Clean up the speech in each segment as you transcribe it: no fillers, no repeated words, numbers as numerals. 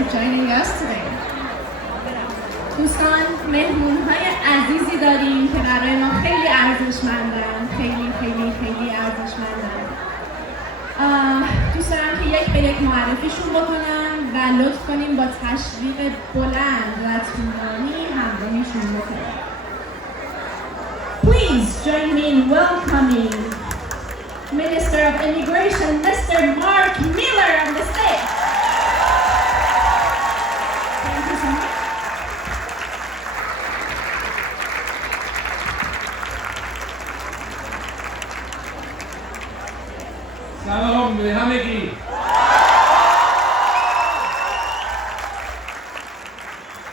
for joining us today. دوستان، مهمون‌های عزیزی داریم که برای ما خیلی ارزشمندن، خیلی ارزشمندن. دوست دارم که یک به یک معرفیشون بکنم و لطف کنیم با تشویق بلند و طولانی همراهیشون بکنیم. Please join me in welcoming Minister of Immigration, Mr. Mark Miller, on the stage. Thank you so much. Salam به همگی.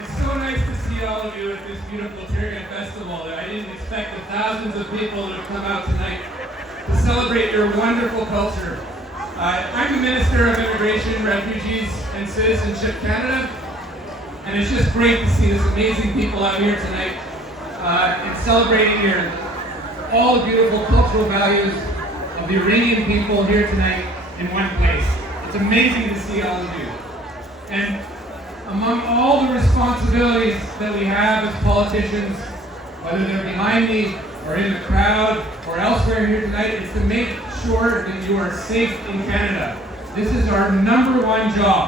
It's so nice to see all of you at this beautiful Tiregan festival. I didn't expect the thousands of people that have come out tonight to celebrate your wonderful culture. I'm the Minister of Immigration, Refugees and Citizenship Canada, and it's just great to see this amazing people out here tonight and celebrating all the beautiful cultural values of the Iranian people here tonight in one place. It's amazing to see all of you. And among all the responsibilities that we have as politicians, whether they're behind me or in the crowd or elsewhere here tonight, is to make sure that you are safe in Canada. This is our number one job.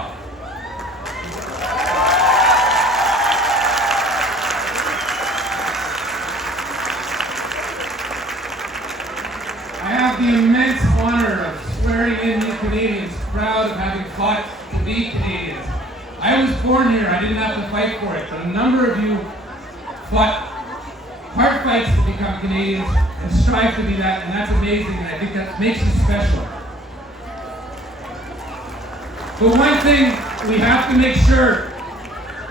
I have the immense honor of swearing in new Canadians, proud of having fought to be Canadians. I was born here, I didn't have to fight for it, but a number of you fought hard fights to become Canadians and strive to be that, and that's amazing, and I think that makes you special. But one thing we have to make sure,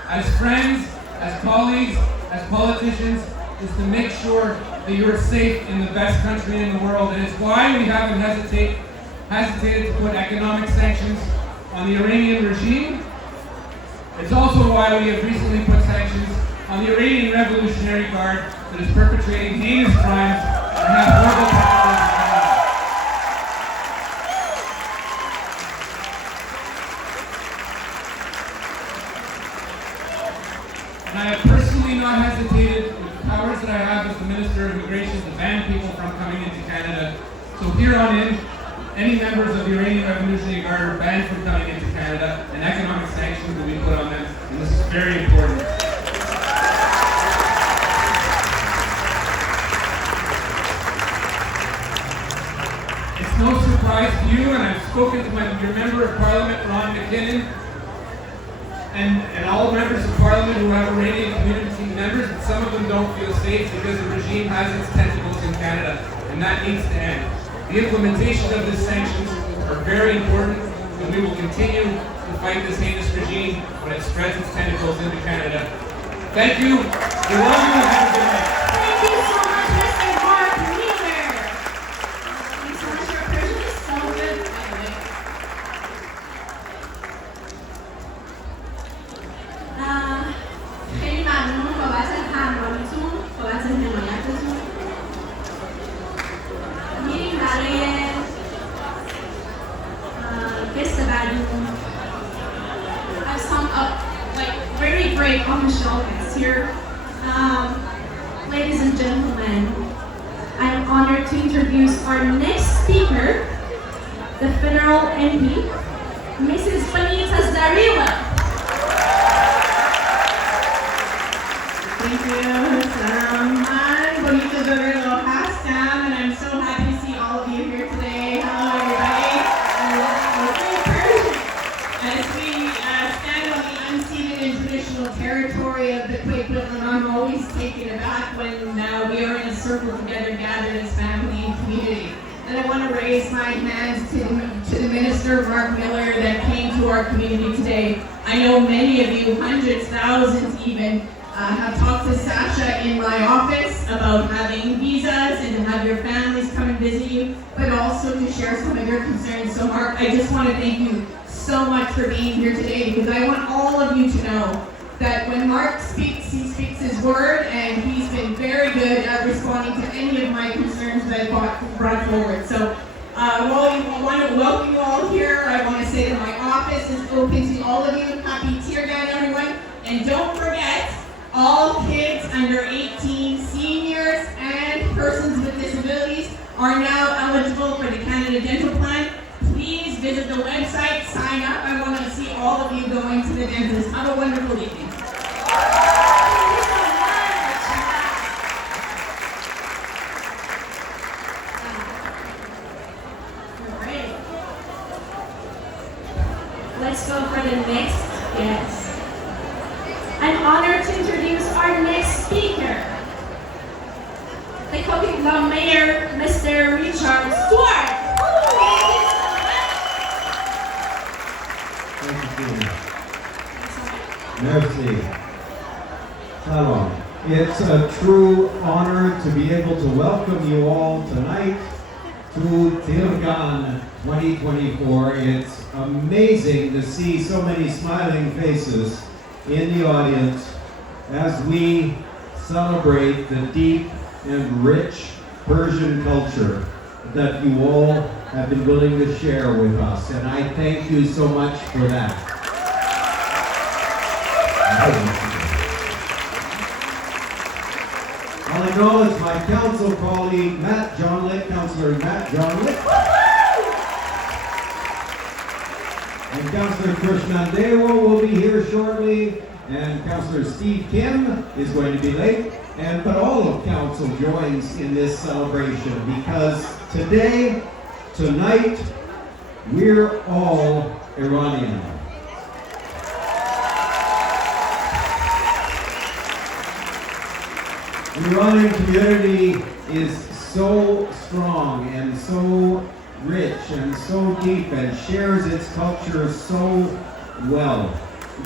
as friends, as colleagues, as politicians, is to make sure that you're safe in the best country in the world, and it's why we haven't hesitated to put economic sanctions on the Iranian regime. It's also why we have recently put sanctions on the Iranian Revolutionary Guard that is perpetrating heinous crimes and has horrible powers. And I have personally not hesitated with the powers that I have as the Minister of Immigration to ban people from coming into Canada. So here on in, any members of the Iranian Revolutionary Guard are banned from coming into Canada, and economic sanctions will be put on them, and this is very important. It's no surprise to you, and I've spoken to your Member of Parliament, Ron McKinnon, and all members of Parliament who have Iranian community members, and some of them don't feel safe because the regime has its tentacles in Canada, and that needs to end. The implementation of these sanctions are very important, and we will continue to fight this heinous regime when it spreads its tentacles into Canada. Thank you. We love you and have a good night. Thank you so much, Mr. Mark Miller. Thanks so much. Your Persian is so good, by the way. خیلی ممنون بابت همراهیتون، بابت حمایتتون. میریم برای قسط بعدیمون. I've sum up like very great official guests here. Ladies and gentlemen, I'm honored to introduce our next speaker, the Federal MP, Mrs. Bonita Zarila. Thank you. I'm Bonita Zarila Hassan, and I'm so happy to see all of you here today. Hello, everybody. As we stand on the unceded and traditional territory of the Quaker, I'm always taken aback when we are in a circle together, gathered as family and community. And I want to raise my hands to the Minister, Mark Miller, that came to our community today. I know many of you, hundreds, thousands even, have talked to Sasha in my office about having visas and to have your families come and visit you, but also to share some of your concerns. So Mark, I just want to thank you so much for being here today, because I want all of you to know that when Mark speaks, he speaks his word, and he's been very good at responding to any of my concerns that I brought forward. So while I want to welcome you all here, I want to say that my office is open to all of you. Happy under 18, seniors, and persons with disabilities are now eligible for the Canada Dental Plan. Please visit the website, sign up. I want to see all of you going to the dentist. Have a wonderful evening. Let's go for the next guest. An honor to introduce our next speaker, the Columbian Mayor, Mr. Richard Stewart. Merci. Shalom. It's a true honor to be able to welcome you all tonight to Tiergan 2024. It's amazing to see so many smiling faces in the audience as we celebrate the deep and rich Persian culture that you all have been willing to share with us. And I thank you so much for that. I'll acknowledge my council colleague, Matt Johnlick, Councillor Matt Johnlick. And Councillor Krishnandeva will be here shortly. And Councillor Steve Kim is going to be late. But all of council joins in this celebration because today, tonight, we're all Iranian. The Iranian community is so strong and so rich and so deep and shares its culture so well.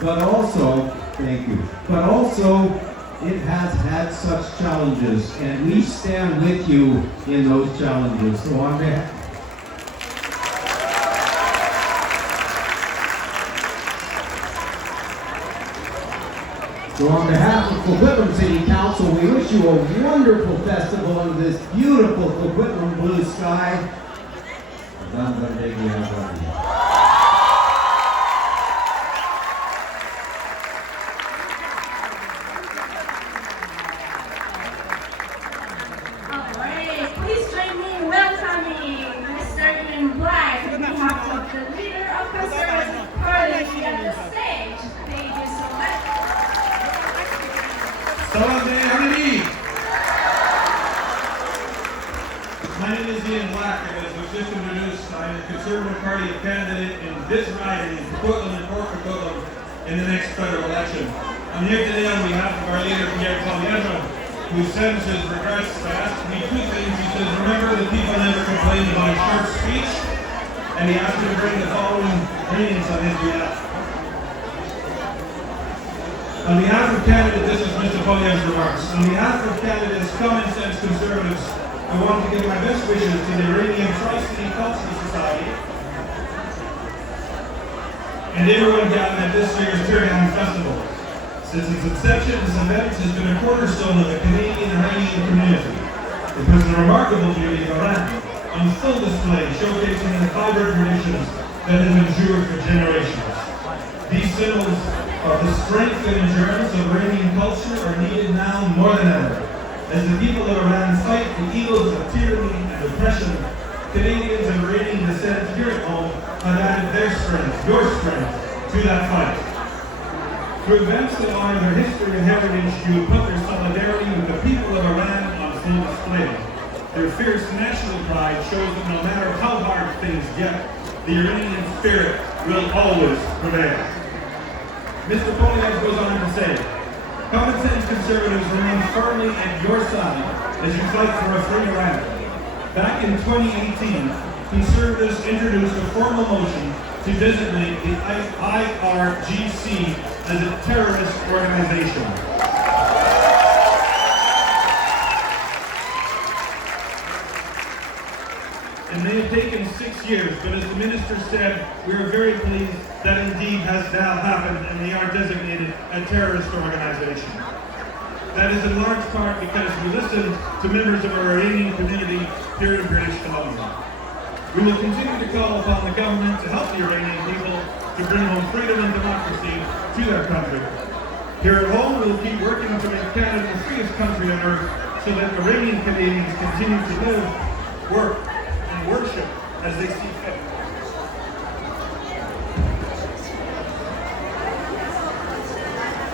But also, thank you, but also it has had such challenges, and we stand with you in those challenges. So on behalf of Coquitlam City Council, we wish you a wonderful festival in this beautiful Coquitlam blue sky. Alright, please join me in welcoming Mr. in Black on behalf of the leader of Conservative Party on the stage. Thank you so much. My name is Ian Black, and as was just introduced, I am the Conservative Party candidate in this riding in Coquitlam and Port Coquitlam in the next federal election. I'm here today on behalf of our leader, Columbian, who sends his regrets by asking me two things. He says, remember the people never complained about a sharp speech, and he asked me to bring the following readings on his behalf. On behalf of Canada, this is Mr. Columbian's remarks. On behalf of Canada's common sense conservatives, I want to give my best wishes to the Iranian Tri-City Cultural Society and everyone gathered at this year's Tiregan Festival. Since its inception, this event has been a cornerstone of the Canadian Iranian community. It was a remarkable beauty of Iran, on full display, showcasing the vibrant traditions that have endured for generations. These symbols of the strength and endurance of Iranian culture are needed now more than ever. As the people of Iran fight the evils of tyranny and oppression, Canadians of Iranian descent here at home have added their strength, your strength, to that fight. Through events that honor their history and heritage, you put their solidarity with the people of Iran on full display. Their fierce national pride shows that no matter how hard things get, the Iranian spirit will always prevail. Mr. Columbian goes on to say, common sense conservatives remain firmly at your side as you fight for a free Iran. Back in 2018, conservatives introduced a formal motion to designate the IRGC as a terrorist organization. It may have taken 6 years, but as the minister said, we are very pleased that indeed has now happened and they are designated a terrorist organization. That is in large part because we listened to members of our Iranian community here in British Columbia. We will continue to call upon the government to help the Iranian people to bring home freedom and democracy to their country. Here at home, we will keep working to make Canada the freest country on earth so that Iranian Canadians continue to live, work, and worship as they see fit.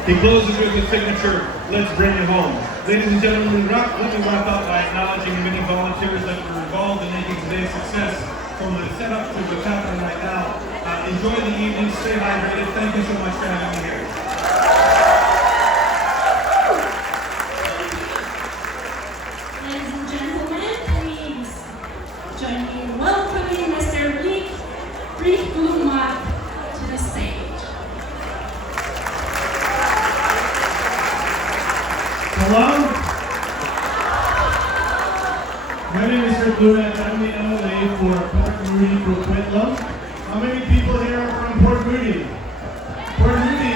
He closes with the signature, "Let's bring it home." Ladies and gentlemen, let me wrap up by acknowledging the many volunteers that were involved in making today's success, from the setup to what's happening right now. Enjoy the evening, stay hydrated. Thank you so much for having me here. Ladies and gentlemen, please join me in welcoming Mr. Rick Blumach to the stage. Hello? My name is Rick Blumach. I'm the MLA for Port Moody Coquitlam. How many people here are from Port Moody? Port Moody.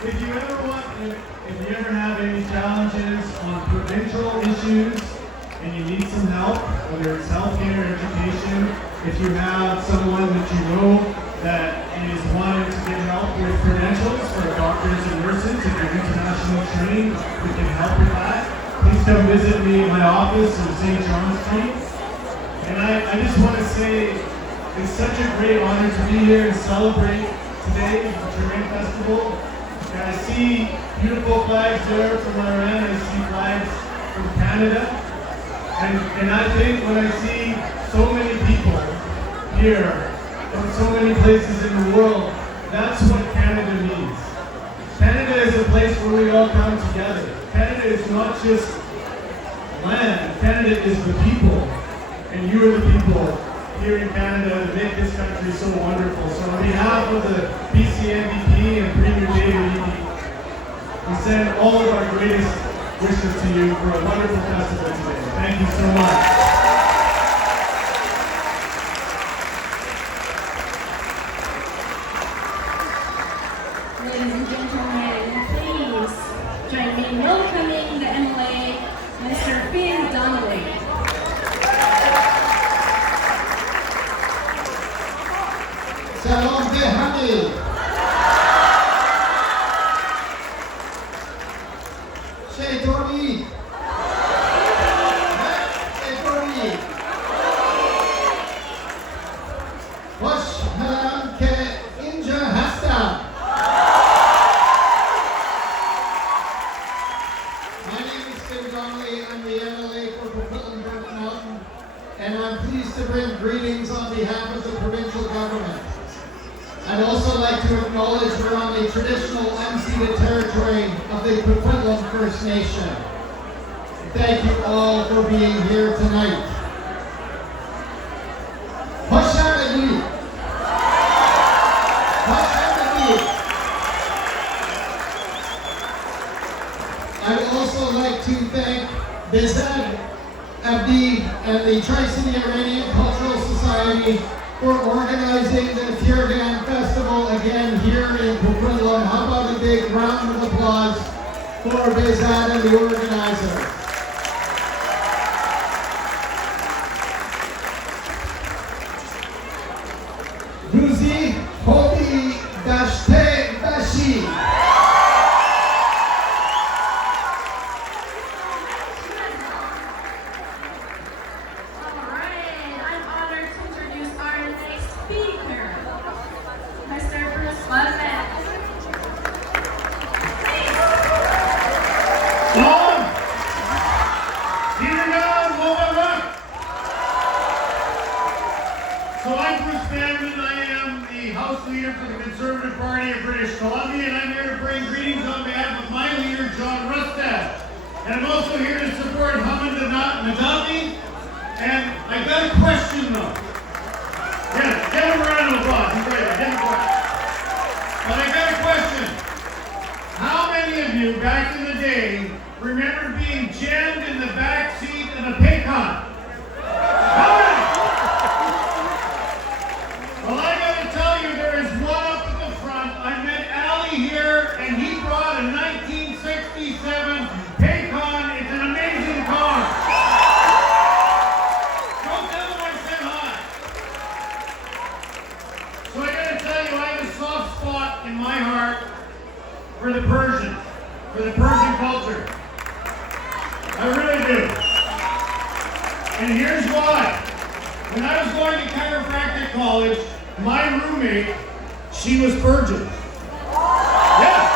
If you ever have any challenges on provincial issues and you need some help, whether it's healthcare, education, if you have someone that you know that is wanting to get help with credentials for doctors and nurses, if you're international trained, we can help with that. Please come visit me in my office in St. John Street. And I just want to say it's such a great honor to be here and celebrate today the Tiregan Festival. And I see beautiful flags there from Iran, I see flags from Canada. And I think when I see so many people here from so many places in the world, that's what Canada means. Canada is a place where we all come together. Canada is not just land, Canada is the people. And you are the people here in Canada that make this country so wonderful. So on behalf of the BC MVP and Premier David Eby, we send all of our greatest wishes to you for a wonderful festival today. Thank you so much. Ladies and gentlemen, please join me in welcoming the MLA, Mr. Phil Donnelly. سلام به همه. چطوری؟ چطوری؟ خوشحالم که اینجا هستم. My name is Tim Donnelly. I'm the MLA for Coquitlam Mountain, and I'm pleased to bring greetings on behalf of the provincial government. I'd also like to acknowledge we're on the traditional unceded territory of the Coquitlam First Nation. Thank you all for being here tonight. Hoşçakalın. Hoşçakalın. I'd also like to thank Bezad Abdi and the Tri-City Iranian Cultural Society for organizing the Tiregan Festival again here in Coquitlam. How about a big round of applause for Bezad and the organizers. Ruzi Hobi Dashte Bashi. So I'm Bruce Banman, I am the House Leader for the Conservative Party of British Columbia, and I'm here to bring greetings on behalf of my leader, John Rustad. And I'm also here to support Hamid Nadavi, and I got a question though. Yeah, get him a round of applause, he's right there, get him a question. But I got a question. How many of you, back in the day, remember being jammed in the back seat of a Paycon? How many? Well, I got to tell you, there is one up at the front. I met Ali here, and he brought a 1967 Paycon. It's an amazing car. Go tell him I said hi. So I got spot in my heart for the Persians, for the Persian culture. I really do. And here's why. When I was going to chiropractic college, my roommate, she was Persian. Yeah.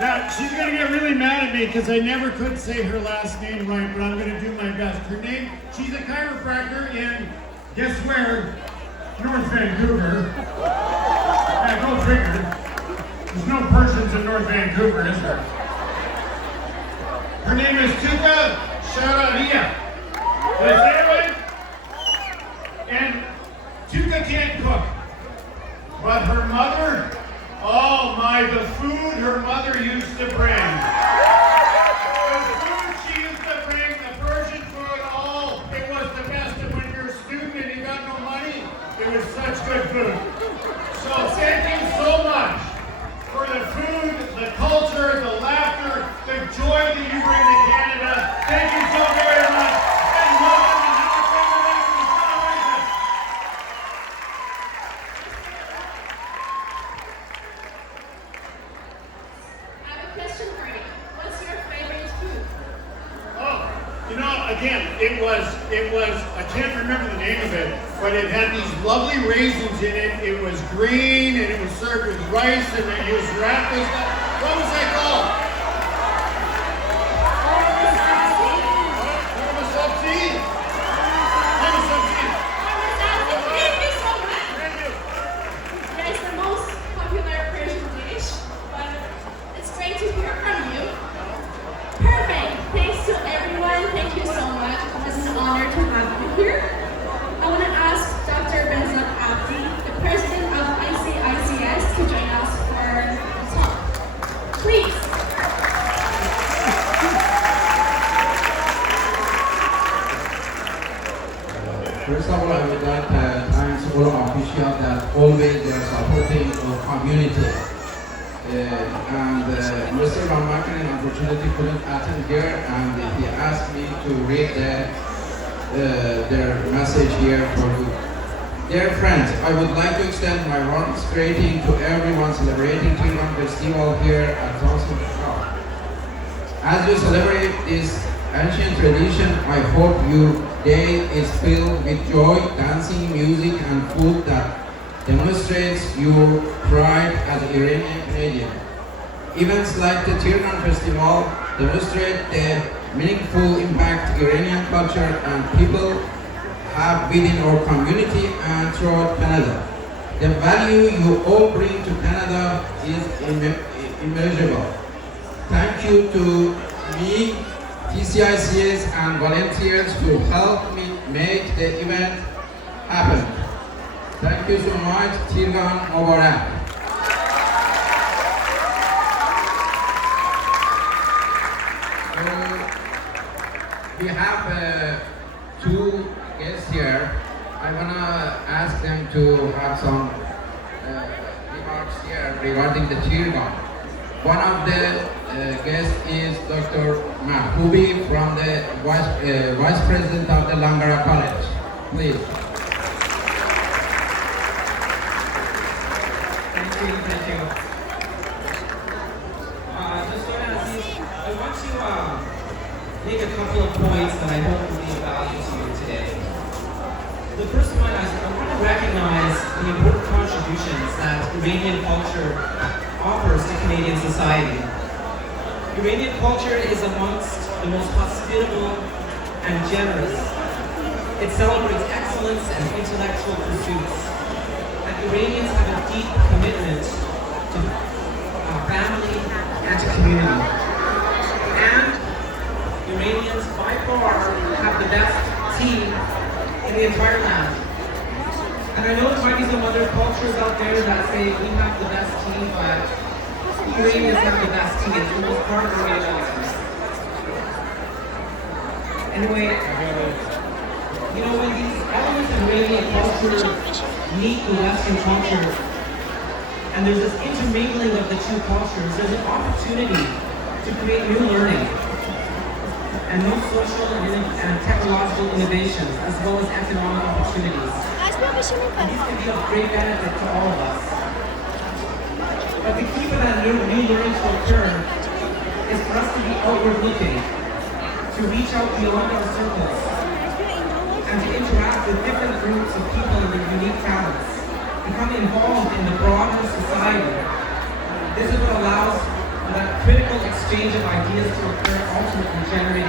Now, she's going to get really mad at me because I never could say her last name right, but I'm going to do my best. Her name, she's a chiropractor in, guess where? North Vancouver. Yeah, go figure. There's no Persians in North Vancouver, is there? Her name is Tuka Shararia. Did I say it right? And Tuka can't cook. But her mother, oh my, the food her mother used to bring. The food she used to bring, the Persian food, oh, it was the best. And when you're a student and you got no money, it was such good food. So thank you so much for the food, the culture, the laughter, the joy that you bring to Canada. Thank you so very much. And welcome and have a great night for the celebration. I have a question for you. What's your favorite food? Oh, you know, again, it was, I can't remember the name of it, but it had these lovely raisins in it. It was green and it was served with rice and it was wrapped with stuff. What was that called? Parmesan. Thank you so much. Thank you. Yeah, it's the most popular Persian dish, but it's great to hear from you. Perfect. Thanks to everyone. Thank you so much. It was an honor to have you here. I want to ask Dr. Benzat Abdi, the president of ICICS, to join us for the talk. Please. First of all, I would like to thank all officials that always they are supporting our community. Mr. Ramakan, unfortunately, couldn't attend here, and he asked me to read their message here for you. Dear friends, I would like to extend my warmest greeting to everyone celebrating Tiedemann Festival here at Thompson Park. As you celebrate this ancient tradition, I hope your day is filled with joy, dancing, music, and food that demonstrates your pride as Iranian Canadian. Events like the Tiedemann Festival demonstrate the meaningful impact Iranian culture and people have within our community and throughout Canada. The value you all bring to Canada is immeasurable. Thank you to me, TCICS and volunteers to help me make the event happen. Thank you so much. Tiergan Mubarak. We have two guests here. I want to ask them to have some remarks here regarding the Tiergan. One of the guests is Dr. Mahboubi from the Vice President of the Langara College. Please. Thank you. I want to make a couple of points that I hope will be of value to you today. The first one is I want to recognize the important contributions that Iranian culture offers to Canadian society. Iranian culture is amongst the most hospitable and generous. It celebrates excellence and intellectual pursuits. And Iranians have a deep commitment to family and to community. And Iranians by far have the best team in the entire land. And I know there might be some other cultures out there that say we have the best team, but Iranians have the best team. It's almost part of Iranian culture. Anyway, you know, when these elements of Iranian culture meet the Western culture, and there's this intermingling of the two cultures, there's an opportunity to create new learning and new social and technological innovations, as well as economic opportunities. And these can be of great benefit to all of us. But the key for that new learning to occur is for us to be outward-looking, to reach out beyond our circles, and to interact with different groups of people with unique talents, become involved in the broader society. This is what allows for that critical exchange of ideas to occur, ultimately generating